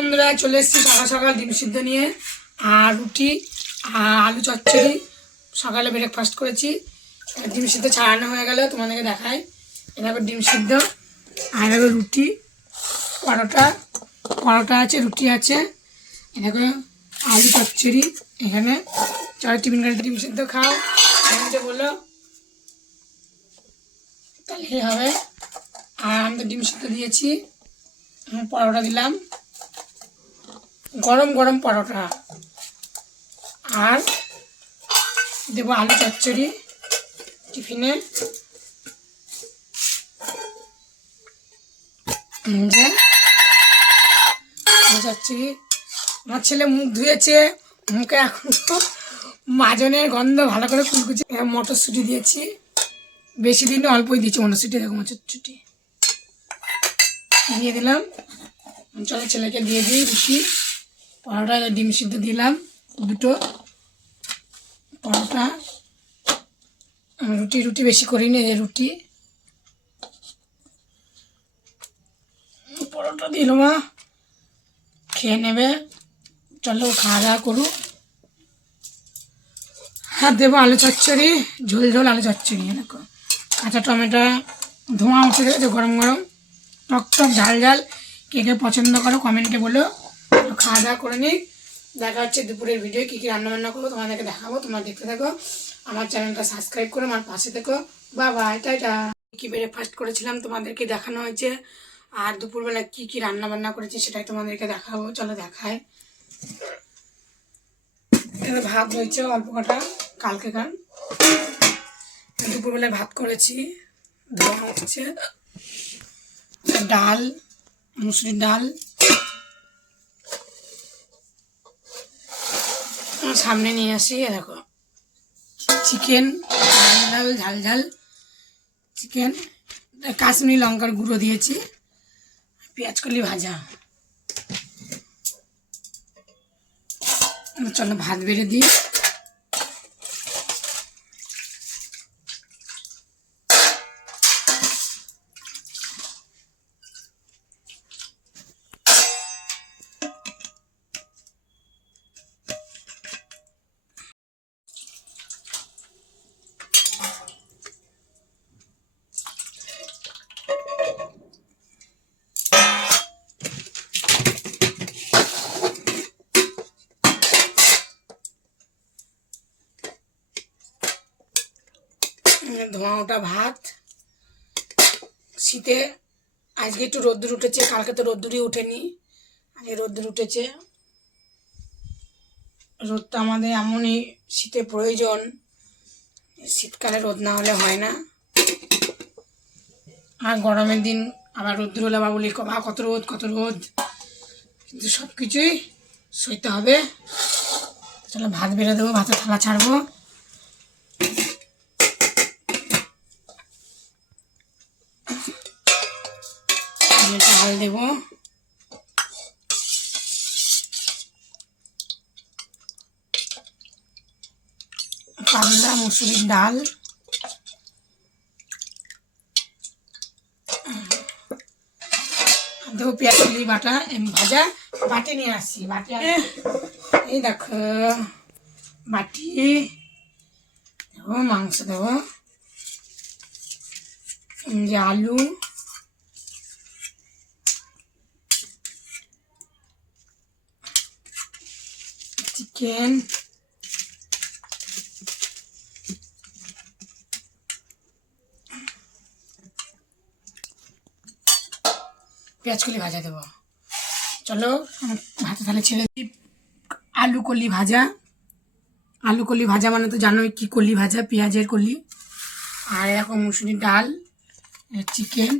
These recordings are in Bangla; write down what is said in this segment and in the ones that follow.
বন্ধুরা চলে এসেছি সকাল সকাল ডিম সিদ্ধ নিয়ে আর রুটি আর আলু চচ্চড়ি। সকালে ব্রেকফাস্ট করেছি। ডিম সিদ্ধ ছাড়ানো হয়ে গেল, তোমাদেরকে দেখাই। এরকম ডিম সিদ্ধ আর এরকম রুটি, পরোটা আছে, রুটি আছে, এরকম আলু চচ্চড়ি। এখানে চলো টিফিন করে ডিম সিদ্ধ খাও বললো, তাহলে হবে। আর আমি তো ডিম সিদ্ধ দিয়েছি, পরোটা দিলাম, গরম গরম পরোটা। আর দেবো আলু চচ্চড়ি টিফিনে। আলু চচ্চড়ি। আমার ছেলে মুখ ধুয়েছে, মুখে এখন মাজনের গন্ধ ভালো করে কুলকুচি। মটরশুঁটি দিয়েছি, বেশি দিনে অল্পই দিয়েছি মটরশুঁটি। দেখো মটরশুঁটি দিয়ে দিলাম। চলো ছেলেকে দিয়ে দিই রুটি, পরোটা, ডিম সিদ্ধ দিলাম দুটো পরোটা। রুটি বেশি করিনি, এই রুটি পরোটা দিল মা, খেয়ে নেবে। চলো খাওয়া দাওয়া করুক। আর দেবো আলু চচ্চড়ি, ঝোল ঝোল আলু চচ্চড়ি। দেখো কাঁচা টমেটো, ধোঁয়া উঠে গেছে, গরম গরম, টক টক ঝাল ঝাল। কে কে পছন্দ করো কমেন্টে বলো। খাওয়া দাওয়া করে নিই। দেখা হচ্ছে দুপুরের ভিডিও, কী কী রান্নাবান্না করবো তোমাদেরকে দেখাবো। তোমরা দেখতে থাকো, আমার চ্যানেলটা সাবস্ক্রাইব করে আমার পাশে থেকো। By, tata. কী ব্রেকফাস্ট করেছিলাম তোমাদেরকে দেখানো হয়েছে, আর দুপুরবেলা কী কী রান্নাবান্না করেছি সেটাই তোমাদেরকে দেখাবো। চলো দেখায়। এবার ভাত রয়েছে অল্প কটা, কালকেকার। দুপুরবেলায় ভাত করেছি, ধোয়া উঠছে। ডাল, মুসুরির ডাল। সামনে নিয়ে আসি, দেখো চিকেন, ডাল ঝাল ঝাল চিকেন, কাশ্মীরি লঙ্কার গুঁড়ো দিয়েছি, পেঁয়াজকলি ভাজা। চলো ভাত বেড়ে দিই। ধোঁয়া ওটা ভাত। শীতে আজকে একটু রোদ্দুর উঠেছে, কালকে তো রোদ্দুরই উঠেনি, আজকে রোদ্দুর উঠেছে। রোদটা আমাদের এমনই শীতে প্রয়োজন, শীতকালে রোদ না হলে হয় না। আর গরমের দিন আবার রোদ্দুর হলে আবার বলি কত রোদ কত রোদ, কিন্তু সব কিছুই সইতে হবে। চলো ভাত বেড়ে দেবো, ভাতের থালা ছাড়বো। ডাল দেবো, কাবলা মুসুরির ডাল। দেবো পেঁয়াজকলি বাটা ভাজা। বাটি নিয়ে আসি, বাটি এই দেখো বাটি দেবো। মাংস দেবো, যে আলু, চিকেন, পেঁয়াজকলি ভাজা দেবো। চলো ভাতে তাহলে ছেড়ে দিই। আলু কলি ভাজা, আলু কলি ভাজা মানে তো জানোই কি কলি ভাজা, পেঁয়াজের কলি। আর এরকম মুসুরির ডাল, চিকেন।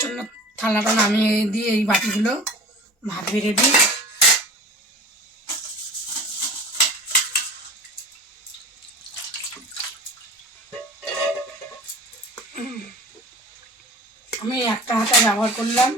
চলো থালাটা নামিয়ে দিয়ে এই বাটিগুলো ভাত বেড়ে দিই। আমি একটা হাতা ব্যবহার করলাম।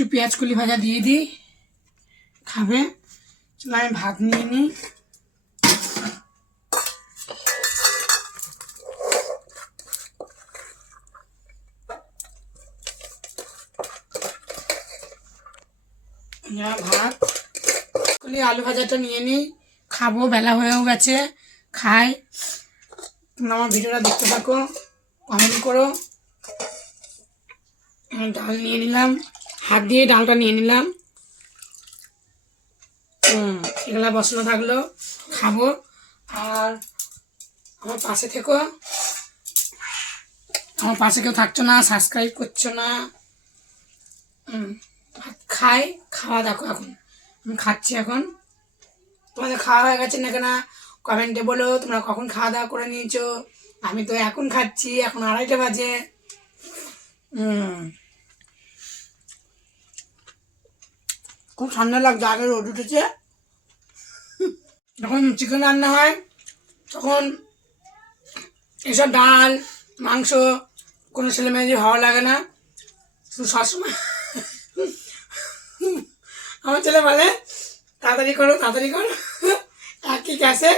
একটু পেঁয়াজ কলি ভাজা দিয়ে দিই, খাবে। চলো আমি ভাত নিয়ে নিই। ভাত কলি আলু ভাজাটা নিয়ে নিই, খাবো, বেলা হয়েও গেছে, খাই। তোমরা আমার ভিডিওটা দেখতে থাকো, কমেন্ট করো। ডাল নিয়ে নিলাম, হাত দিয়ে ডালটা নিয়ে নিলাম। এগুলা বসানো থাকলো, খাবো। আর আমার পাশে থেকো, আমার পাশে কেউ থাকছো না, সাবস্ক্রাইব করছো না। ভাত খাই, খাওয়া দেখো। এখন আমি খাচ্ছি। এখন তোমাদের খাওয়া হয়ে গেছে না কেনা কমেন্টে বলো, তোমরা কখন খাওয়া দাওয়া করে নিয়েছো। আমি তো এখন খাচ্ছি, এখন 2:30 বাজে। খুব ঠান্ডা লাগছে, আগে রোদ উঠেছে। যখন চিকেন রান্না হয় তখন এসব ডাল মাংস কোনো ছেলে মেয়ে ভালো লাগে না, শুধু সবসময় আমার ছেলে বলে তাড়াতাড়ি করো তাড়াতাড়ি করো, একই গ্যাসে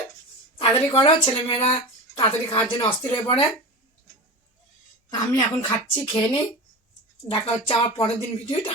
তাড়াতাড়ি করো। ছেলেমেয়েরা তাড়াতাড়ি খাওয়ার জন্য অস্থির হয়ে পড়ে। আমি এখন খাচ্ছি, খেয়ে নিই। দেখা হচ্ছে আমার পরের দিন ভিডিওটা।